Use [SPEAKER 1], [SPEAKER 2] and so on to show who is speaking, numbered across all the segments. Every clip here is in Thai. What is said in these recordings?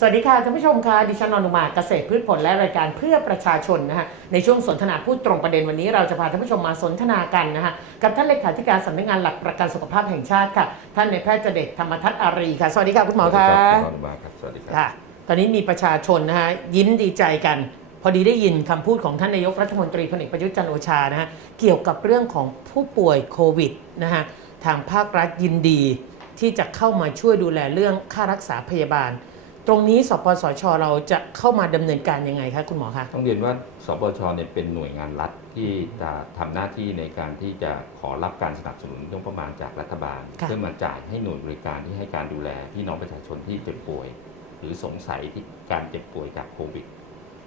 [SPEAKER 1] สวัสดีค่ะท่านผู้ชมค่ะดิฉันนนุมาเกษตรพืชผลและรายการเพื่อประชาชนนะฮะในช่วงสนทนาพูดตรงประเด็นวันนี้เราจะพาท่านผู้ชมมาสนทนากันนะฮะกับท่านเลขาธิการสำนักงานหลักประกันสุขภาพแห่งชาติค่ะ ท่านในายแพทย์เจเดชธรรมทัศน์อารีค่ะสวัสดีค่ะคุณหมอ
[SPEAKER 2] สวัส
[SPEAKER 1] ค่ะ
[SPEAKER 2] ดีครับคุณอนุมาครับสวัสดีครับ
[SPEAKER 1] ค่ะตอนนี้มีประชาชนนะฮะยิ้มดีใจกัน พอดีได้ยินคำพูดของท่านนายกรัฐมนตรีพลเอกประยุทธ์จันทร์โอชานะฮะเกี่ยวกับเรื่องของผู้ป่วยโควิดนะฮะทางภาครัฐยินดีที่จะเข้ามาช่วยดูแลเรื่องค่ารักษาพยาบาล ตรงนี้สปสชเราจะเข้ามาดำเนินการยังไงคะคุณหมอคะ
[SPEAKER 2] ต้องเรียนว่าสปชเนี่ยเป็นหน่วยงานรัฐที่จะทำหน้าที่ในการที่จะขอรับการสนับสนุนงบประมาณจากรัฐบาล
[SPEAKER 1] ค่ะ
[SPEAKER 2] เพื่อมาจ่ายให้หน่วยบริการที่ให้การดูแลพี่น้องประชาชนที่เจ็บป่วย หรือสงสัยที่การเจ็บป่วยจากโควิด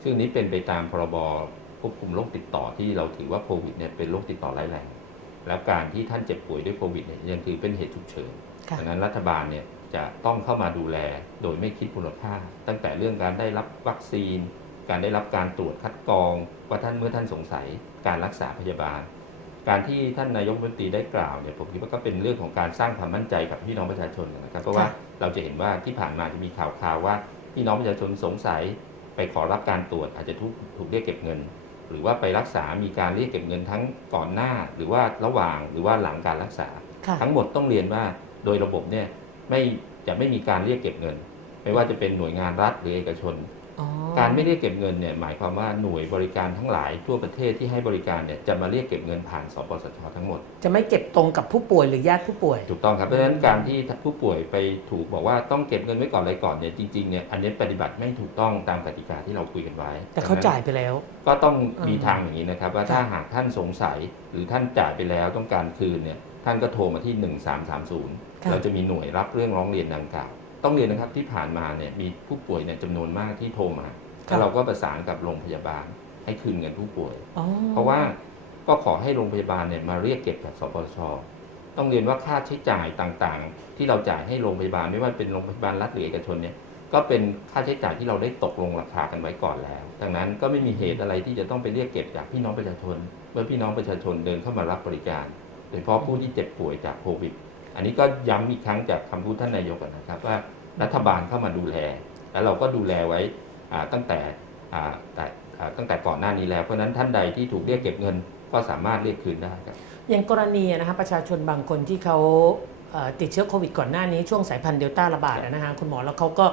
[SPEAKER 2] ซึ่งนี้เป็นไปตามพรบควบคุมโรคติดต่อที่เราถือว่าโควิดเนี่ยเป็นโรคติดต่อร้ายแรงแล้วการที่ท่านเจ็บป่วยด้วยโควิดเนี่ยยังถือเป็นเหตุฉุกเฉิน
[SPEAKER 1] ค่ะ
[SPEAKER 2] ดังนั้นรัฐบาลเนี่ย จะต้องเข้ามาดูแลโดยไม่คิดมูลค่า ตั้งแต่เรื่องการได้รับวัคซีน การได้รับการตรวจคัดกรอง ว่าท่านเมื่อท่านสงสัย การรักษาพยาบาล การที่ท่านนายกรัฐมนตรีได้กล่าวเนี่ยผมคิดว่าก็เป็นเรื่องของการสร้างความมั่นใจกับพี่น้องประชาชนนะครับเพราะว่า
[SPEAKER 1] ค่ะ
[SPEAKER 2] เราจะเห็นว่าที่ผ่านมาจะมีข่าวข่าวว่าพี่น้องประชาชนสงสัย ไปขอรับการตรวจอาจจะถูกถูกเรียกเก็บเงิน หรือว่าไปรักษามีการเรียกเก็บเงินทั้งก่อนหน้า หรือว่าระหว่างหรือว่าหลังการรักษา
[SPEAKER 1] ค่ะ
[SPEAKER 2] ทั้งหมดต้องเรียนว่าโดยระบบเนี่ย ไม่จะไม่มีการเรียกเก็บเงิน ไม่ว่าจะเป็นหน่วยงานรัฐหรือเอกชน
[SPEAKER 1] อ๋อ
[SPEAKER 2] การไม่เรียกเก็บเงินเนี่ยหมายความว่าหน่วยบริการทั้งหลายทั่วประเทศที่ให้บริการเนี่ยจะมาเรียกเก็บเงินผ่านสปสชทั้งหมด
[SPEAKER 1] จะไม่เก็บตรงกับผู้ป่วยหรือญาติผู้ป่วย
[SPEAKER 2] ถูกต้องครับเพราะฉะนั้นการที่ผู้ป่วยไปถูกบอกว่าต้องเก็บเงินไว้ก่อนอะไรก่อนเนี่ยจริงๆเนี่ยอันนี้ปฏิบัติไม่ถูกต้องตามกติกาที่เราคุยกันไว้
[SPEAKER 1] แต่เขา
[SPEAKER 2] ดังนั้น
[SPEAKER 1] จ่ายไปแล้ว
[SPEAKER 2] ก็ต้องมี
[SPEAKER 1] อืม
[SPEAKER 2] ทางอย่างนี้นะครับว่า
[SPEAKER 1] ค่ะ
[SPEAKER 2] ถ้าหากท่านสงสัยหรือท่านจ่ายไปแล้วต้องการคืนเนี่ยท่านก็โทรมาที่ 1330 เราจะมีหน่วยรับเรื่องร้องเรียนดังกล่าว ต้องเรียนนะครับที่ผ่านมาเนี่ยมีผู้ป่วยเนี่ยจำนวนมากที่โทรมาแล้วเราก็ประสานกับโรงพยาบาลให้คืนเงินผู้ป่วย
[SPEAKER 1] อ๋อ
[SPEAKER 2] เพราะว่าก็ขอให้โรงพยาบาลเนี่ยมาเรียกเก็บจากสปสชต้องเรียนว่าค่าใช้จ่ายต่างๆ ที่เราจ่ายให้โรงพยาบาลไม่ว่าเป็นโรงพยาบาลรัฐหรือเอกชนเนี่ยก็เป็นค่าใช้จ่ายที่เราได้ตกลงราคากันไว้ก่อนแล้ว ดังนั้นก็ไม่มีเหตุอะไรที่จะต้องไปเรียกเก็บจากพี่น้องประชาชน เมื่อพี่น้องประชาชนเดินเข้ามารับบริการ โดยเฉพาะผู้ที่เจ็บป่วยจากโควิด อันนี้ก็ย้ำอีกครั้งจากคำพูดท่านนายกนะครับ ว่ารัฐบาลเข้ามาดูแล แล้วเราก็ดูแลไว้อ่าตั้งแต่อ่าแต่อ่าตั้งแต่ก่อนหน้านี้แล้ว เพราะฉะนั้นท่านใดที่ถูกเรียกเก็บเงินก็สามารถเรียกคืนได้ครับ
[SPEAKER 1] อย่างกรณีนะคะประชาชนบางคนที่เขาเอ่อติดเชื้อโควิดก่อนหน้านี้ช่วงสายพันธุ์เดลต้าระบาดอะนะคะคุณหมอแล้วเขาก็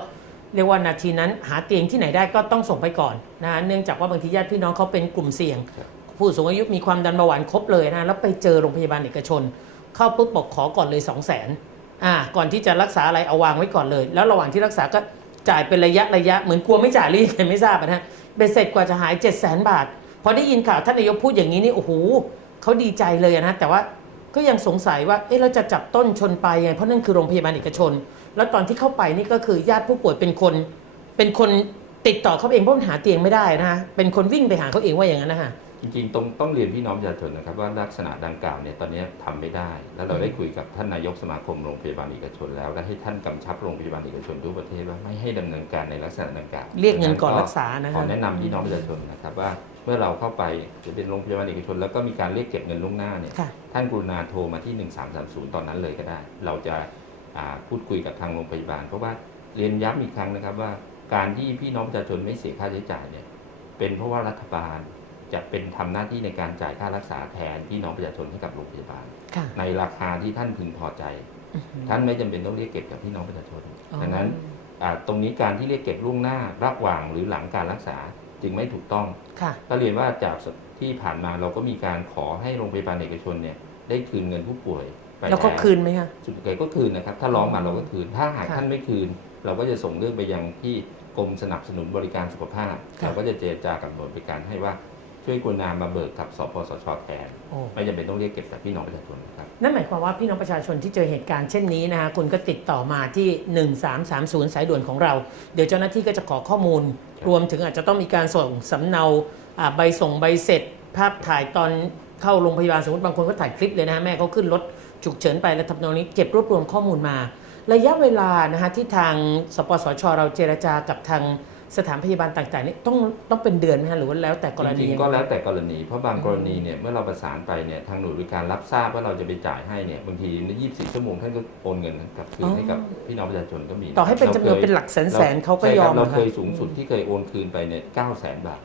[SPEAKER 1] เรียกว่านาทีนั้นหาเตียงที่ไหนได้ก็ต้องส่งไปก่อนนะคะเนื่องจากว่าบางทีญาติพี่น้องเขาเป็นกลุ่มเสี่ยง
[SPEAKER 2] ครับ
[SPEAKER 1] ผู้สูงอายุมีความดันเบาหวานครบเลยนะแล้วไปเจอโรงพยาบาลเอกชน เข้าปุ๊บบอกขอก่อนเลย2 0 0 0 0นอ่าก่อนที่จะรักษาอะไรเอาวางไว้ก่อนเลย แล้วระหว่างที่รักษาก็จ่ายเป็นระยะระยะเหมือนกลัวไม่จ่ายหรือยังไงไม่ทราบนะฮะเบ็ดเสร็จกว่าจะหาย 7 0 0 0 0 0 บาท พอได้ยินข่าวท่านนายกพูดอย่างนี้นี่โอ้โหเขาดีใจเลยนะแต่ว่าก็ยังสงสัยว่าเอ๊ะเราจะจับต้นชนปลายไงเพราะนั่นคือโรงพยาบาลเอกชน แล้วตอนที่เข้าไปนี่ก็คือญาติผู้ป่วยเป็นคนเป็นคน ติดต่อเขาเองเพราะมันหาเตียงไม่ได้นะฮะเป็นคนวิ่งไปหาเขาเองว่าอย่างนั้นนะฮะ
[SPEAKER 2] จริงๆต้องต้องเรียนพี่น้องประชาชนนะครับว่าลักษณะดังกล่าวเนี่ยตอนนี้ทำไม่ได้ แล้วเรา
[SPEAKER 1] อืม
[SPEAKER 2] ได้คุยกับท่านนายกสมาคมโรงพยาบาลเอกชน แล้วและให้ท่านกำชับโรงพยาบาลเอกชนทั่วประเทศว่าไม่ให้ดำเนินการในลักษณะดังกล่าว
[SPEAKER 1] เรียกเงินก่อนรักษานะ
[SPEAKER 2] ขอ
[SPEAKER 1] ฮะ
[SPEAKER 2] แนะนำพี่น้องประชาชนนะครับว่าเมื่อเราเข้าไปจะเป็นโรงพยาบาลเอกชน แล้วก็มีการเรียกเก็บเงินล่วงหน้าเนี่ย
[SPEAKER 1] ค่ะ
[SPEAKER 2] ท่านกรุณาโทรมาที่ 1330 ตอนนั้นเลยก็ได้ เราจะอ่าพูดคุยกับทางโรงพยาบาล เพราะว่าเรียนย้ำอีกครั้งนะครับว่า การที่พี่น้องประชาชนไม่เสียค่าใช้จ่ายเนี่ยเป็นเพราะว่ารัฐบาลจะเป็นทำหน้าที่ในการจ่ายค่ารักษาแทนพี่น้องประชาชนให้กับโรงพยาบาล
[SPEAKER 1] ค่ะ
[SPEAKER 2] ในราคาที่ท่านพึงพอใจ
[SPEAKER 1] อือหือ
[SPEAKER 2] ท่านไม่จำเป็นต้องเรียกเก็บจากพี่น้องประชาชน
[SPEAKER 1] อ๋อ
[SPEAKER 2] ดังนั้นอ่าตรงนี้การที่เรียกเก็บล่วงหน้าระหว่างหรือหลังการรักษาจึงไม่ถูกต้อง
[SPEAKER 1] ค่ะ
[SPEAKER 2] ก็เรียนว่าจากที่ผ่านมาเราก็มีการขอให้โรงพยาบาลเอกชนเนี่ยได้คืนเงินผู้ป่วยไป
[SPEAKER 1] แล้วเขา
[SPEAKER 2] ต่
[SPEAKER 1] คืนไหมคะ
[SPEAKER 2] สุดท้ายก็คืนนะครับ ถ้าร้องมาเราก็คืน ถ้าหาก
[SPEAKER 1] ค่ะ
[SPEAKER 2] ท่านไม่คืน เราก็จะส่งเรื่องไปยังที่ กรมสนับสนุนบริการสุขภาพ
[SPEAKER 1] ค่ะ
[SPEAKER 2] เราก็จะเจรจากับหน่วยบริการให้ว่าช่วยกรุณามาเบิกกับสปสชแทน
[SPEAKER 1] โอ้
[SPEAKER 2] ไม่จำเป็นต้องเรียกเก็บจากพี่น้องประชาชนนะครับ
[SPEAKER 1] นั่นหมายความว่าพี่น้องประชาชนที่เจอเหตุการณ์เช่นนี้นะคะคุณก็ติดต่อมาที่ 1330 สายด่วนของเรา เดี๋ยวเจ้าหน้าที่ก็จะขอข้อมูล
[SPEAKER 2] ครับ
[SPEAKER 1] รวมถึงอาจจะต้องมีการส่งสำเนาอ่าใบส่งใบเสร็จ ภาพถ่ายตอนเข้าโรงพยาบาลสมมติบางคนก็ถ่ายคลิปเลยนะฮะแม่เขาขึ้นรถฉุกเฉินไปแล้วทำนองนี้เก็บรวบรวมข้อมูลมา ระยะเวลานะคะที่ทางสปสชเราเจรจากับทางสถานพยาบาลต่างๆนี่ต้องต้องเป็นเดือนไหมฮะหรือว่าแล้วแต่กร
[SPEAKER 2] จ
[SPEAKER 1] ณี
[SPEAKER 2] ริง
[SPEAKER 1] ยัง
[SPEAKER 2] ๆก็
[SPEAKER 1] ไง
[SPEAKER 2] แล้วแต่กรณี เพราะบางกรณีเนี่ยเมื่อเราประสานไปเนี่ยทางหน่วยบริการรับทราบว่าเราจะไปจ่ายให้เนี่ยบางทีใน24 ชั่วโมงท่านก็โอนเงินกลับคืนให้กับพี่น้องประชาชนก็มี
[SPEAKER 1] ต่อให้เป็นจำนวนเป็น
[SPEAKER 2] ราคย
[SPEAKER 1] หลักแสนๆเขาก็
[SPEAKER 2] ใช่
[SPEAKER 1] ย
[SPEAKER 2] ค
[SPEAKER 1] อ
[SPEAKER 2] รั
[SPEAKER 1] ม
[SPEAKER 2] บเรา
[SPEAKER 1] นะ
[SPEAKER 2] เคยสูงสุดที่เคยโอนคืนไปเนี่ย9แสนบาท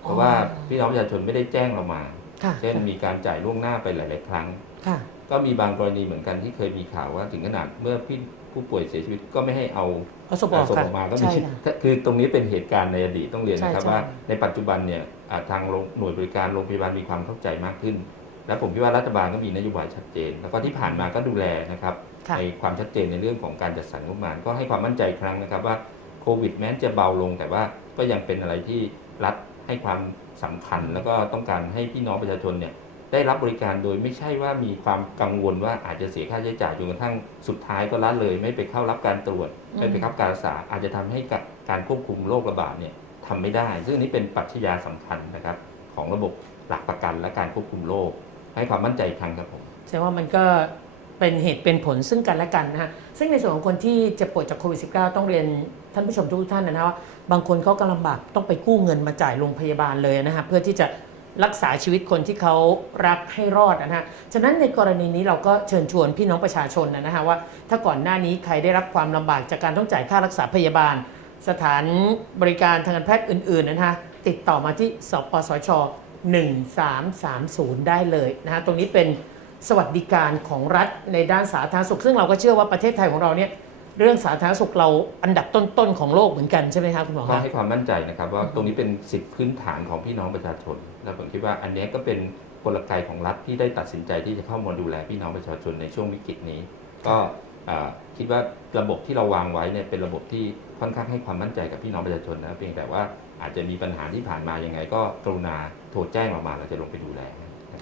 [SPEAKER 2] เพราะว่าพี่น้องประชาชนไม่ได้แจ้งเรามา
[SPEAKER 1] ค่ะ
[SPEAKER 2] เช่นมีการจ่ายล่วงหน้าไปหลาย ๆ ครั้ง
[SPEAKER 1] ค่ะ
[SPEAKER 2] ก็มีบางกรณีเหมือนกันที่เคยมีข่าวว่าถึงขนาดเมื่อพี่ผู้ป่วยเสียชีวิตก็ไม่ให้เอา
[SPEAKER 1] เอาศพออก
[SPEAKER 2] ศพ
[SPEAKER 1] ค่ะ
[SPEAKER 2] ออกมาก็มี
[SPEAKER 1] ใช่ค่ะ
[SPEAKER 2] คือตรงนี้เป็นเหตุการณ์ในอดีตต้องเรียนนะครับ
[SPEAKER 1] ใช่ใช่
[SPEAKER 2] ว่าในปัจจุบันเนี่ยอ่าทางโรงหน่วยบริการโรงพยาบาลมีความเข้าใจมากขึ้น และผมคิดว่ารัฐบาลก็มีนโยบายชัดเจน แล้วก็ที่ผ่านมาก็ดูแลนะครับ
[SPEAKER 1] ค่ะ
[SPEAKER 2] ในความชัดเจนในเรื่องของการจัดสรรงบประมาณ ก็ให้ความมั่นใจอีกครั้งนะครับว่าโควิดแม้จะเบาลงแต่ว่าก็ยังเป็นอะไรที่รัฐ ให้ความสำคัญ แล้วก็ต้องการให้พี่น้องประชาชนเนี่ยได้รับบริการโดยไม่ใช่ว่ามีความกังวลว่าอาจจะเสียค่าใช้จ่ายจนกระทั่งสุดท้ายก็ละเลย ไม่ไปเข้ารับการตรวจ
[SPEAKER 1] อืม
[SPEAKER 2] ไม่ไปเข้าการรักษา อาจจะทำให้กับการควบคุมโรคระบาดเนี่ยทำไม่ได้ ซึ่งอันนี้เป็นปรัชญาสำคัญนะครับ ของระบบหลักประกันและการควบคุมโรคให้ความมั่นใจอีกครั้งครับผม
[SPEAKER 1] แสดงว่ามันก็ เป็นเหตุเป็นผลซึ่งกันและกันนะฮะซึ่งในส่วนของคนที่เจ็บป่วยจากโควิด -19 ต้องเรียนท่านผู้ชมทุกท่านนะว่าบางคนเขาก็ลำบากต้องไปกู้เงินมาจ่ายโรงพยาบาลเลยนะฮะเพื่อที่จะรักษาชีวิตคนที่เขารักให้รอดนะฮะ ฉะนั้นในกรณีนี้เราก็เชิญชวนพี่น้องประชาชนนะฮะว่า ถ้าก่อนหน้านี้ใครได้รับความลำบากจากการต้องจ่ายค่ารักษาพยาบาล สถานบริการทางการแพทย์อื่นๆนะฮะติดต่อมาที่สปสช 1330 ได้เลยนะฮะตรงนี้เป็น สวัสดิการของรัฐในด้านสาธารณสุข ซึ่งเราก็เชื่อว่าประเทศไทยของเราเนี่ยเรื่องสาธารณสุขเราอันดับต้นๆของโลกเหมือนกันใช่ไหมครับคุณหมอครับ
[SPEAKER 2] ให้ความมั่นใจนะครับว่าตรงนี้เป็นสิทธิพื้นฐานของพี่น้องประชาชนและผมคิดว่าอันนี้ก็เป็นกลไกของรัฐที่ได้ตัดสินใจที่จะเข้ามาดูแลพี่น้องประชาชนในช่วงวิกฤตนี้ ก็คิดว่าระบบที่เราวางไว้เนี่ยเป็นระบบที่ค่อนข้างให้ความมั่นใจกับพี่น้องประชาชนนะเพียงแต่ว่าอาจจะมีปัญหาที่ผ่านมายังไง ก็กรุณาโทรแจ้งเรามาเราจะลงไปดูแล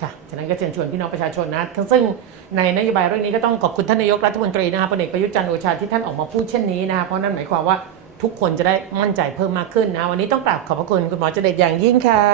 [SPEAKER 1] ค่ะฉะนั้นก็เชิญชวนพี่น้องประชาชนนะทั้งซึ่งในนโยบายเรื่องนี้ก็ต้องขอบคุณท่านนายกรัฐมนตรีนะครับพลเอกประยุทธ์จันทร์โอชาที่ท่านออกมาพูดเช่นนี้นะครับเพราะนั่นหมายความว่าทุกคนจะได้มั่นใจเพิ่มมากขึ้นนะ วันนี้ต้องกราบขอบพระคุณคุณหมอเจเดตอย่างยิ่งค่ะ